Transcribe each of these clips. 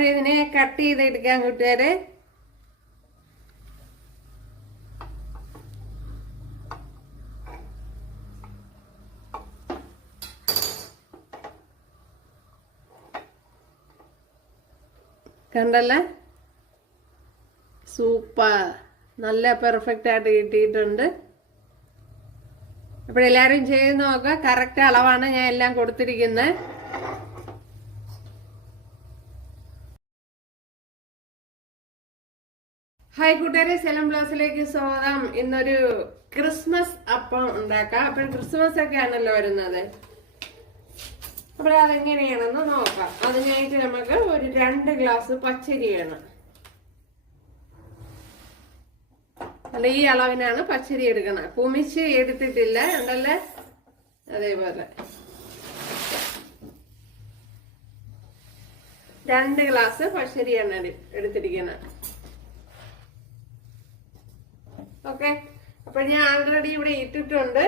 അപ്പോഴിതിനെ cut ചെയ്തെടുക്കാം കൂട്ടുകാരെ. കണ്ടല്ലേ, സൂപ്പർ, നല്ല പെർഫെക്റ്റ് ആയിട്ട് കിട്ടിയിട്ടുണ്ട്. അപ്പോഴെല്ലാവരും ചെയ്ത് നോക്കുക. കറക്റ്റ് അളവാണ് ഞാൻ എല്ലാം കൊടുത്തിരിക്കുന്നത്. ഹായ് കൂട്ടുകാരെ, സെലം ബ്ലൗസിലേക്ക് സ്വാഗതം. ഇന്നൊരു ക്രിസ്മസ് അപ്പം ഉണ്ടാക്കാം. അപ്പോൾ ക്രിസ്മസ് ഒക്കെ ആണല്ലോ വരുന്നത്. അപ്പോൾ അതെങ്ങനെയാണെന്ന് നോക്കാം. അതിനായിട്ട് നമുക്ക് ഒരു 2 ഗ്ലാസ് പച്ചരി വേണം. അല്ല, ഈ അളവിനാണ് പച്ചരി എടുക്കണം. കുമിച്ച് എടുത്തിട്ടില്ല ഉണ്ടല്ലേ, അതേപോലെ 2 ഗ്ലാസ് പച്ചരിയാണ് എടുത്തിരിക്കണം. ഓക്കെ, അപ്പൊ ഞാൻ ആൾറെഡി ഇവിടെ ഇട്ടിട്ടുണ്ട്.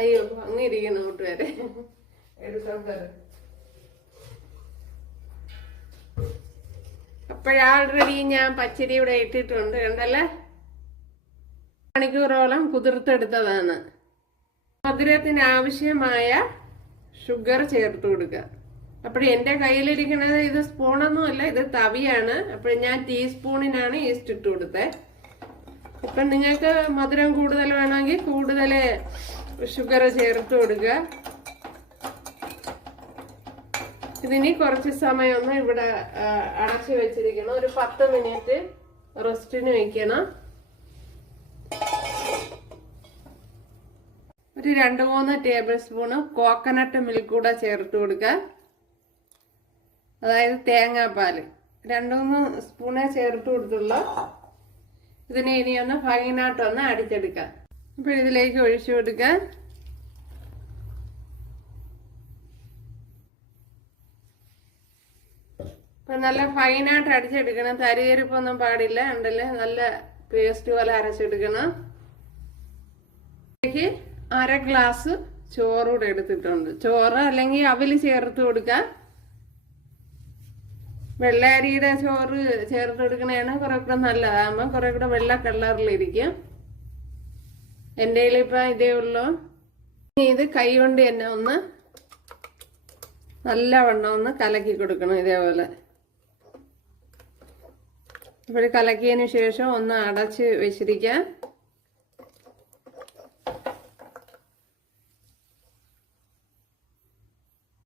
അയ്യോ, അങ്ങിരിക്കണം കൂട്ടുകാരെ, എടുത്തോണ്ട്. അപ്പോഴാൾറെഡി ഞാൻ പച്ചരി ഇവിടെ ഇട്ടിട്ടുണ്ട് കണ്ടല്ലേ. മണിക്കൂറോളം കുതിർത്തെടുത്തതാണ്. മധുരത്തിന് ആവശ്യമായ ഷുഗർ ചേർത്ത് കൊടുക്കുക. അപ്പോൾ എന്റെ കയ്യിലിരിക്കുന്നത് ഇത് സ്പൂണൊന്നും അല്ല, ഇത് തവിയാണ്. അപ്പോൾ ഞാൻ ടീസ്പൂണിനാണ് ഈസ്റ്റ് ഇട്ട് കൊടുത്തത്. ഇപ്പം നിങ്ങൾക്ക് മധുരം കൂടുതൽ വേണമെങ്കിൽ കൂടുതൽ ഷുഗർ ചേർത്ത് കൊടുക്കുക. ഇതിനി കുറച്ച് സമയം ഒന്ന് ഇവിടെ അടച്ചു വെച്ചിരിക്കണം. ഒരു 10 മിനിറ്റ് റെസ്റ്റിന് വെക്കണം. ഒരു 2-3 ടേബിൾ സ്പൂണ് കോക്കനട്ട് മിൽക്ക് കൂടെ ചേർത്ത് കൊടുക്കുക. അതായത് തേങ്ങാപ്പാൽ 2-3 സ്പൂണേ ചേർത്ത് കൊടുത്തുള്ളൂ. ഇതിനെ ഇനി ഒന്ന് ഫൈനായിട്ടൊന്ന് അടിച്ചെടുക്കാം. അപ്പോൾ ഇതിലേക്ക് ഒഴിച്ചു കൊടുക്കുക. അപ്പം നല്ല ഫൈനായിട്ട് അടിച്ചെടുക്കണം. തരികരിപ്പൊന്നും പാടില്ല ഉണ്ടല്ലേ. നല്ല പേസ്റ്റ് പോലെ അരച്ചെടുക്കണം. ഇതിലേക്ക് 1/2 ഗ്ലാസ് ചോറ് കൂടെ എടുത്തിട്ടുണ്ട്. ചോറ് അല്ലെങ്കിൽ അവില് ചേർത്ത് കൊടുക്കാം. വെള്ളരിയുടെ ചോറ് ചേർത്ത് കൊടുക്കണതാണ് കുറെ കൂടെ നല്ലതാകുമ്പോൾ കുറെ കൂടെ വെള്ള കളറിലിരിക്കും. എൻ്റെ കയ്യിലിപ്പോൾ ഇതേ ഉള്ളൂ. ഇത് കൈ കൊണ്ട് തന്നെ ഒന്ന് നല്ലവണ്ണം ഒന്ന് കലക്കി കൊടുക്കണം ഇതേപോലെ. ഇപ്പോൾ കലക്കിയതിന് ശേഷം ഒന്ന് അടച്ച് വെച്ചിരിക്കാം.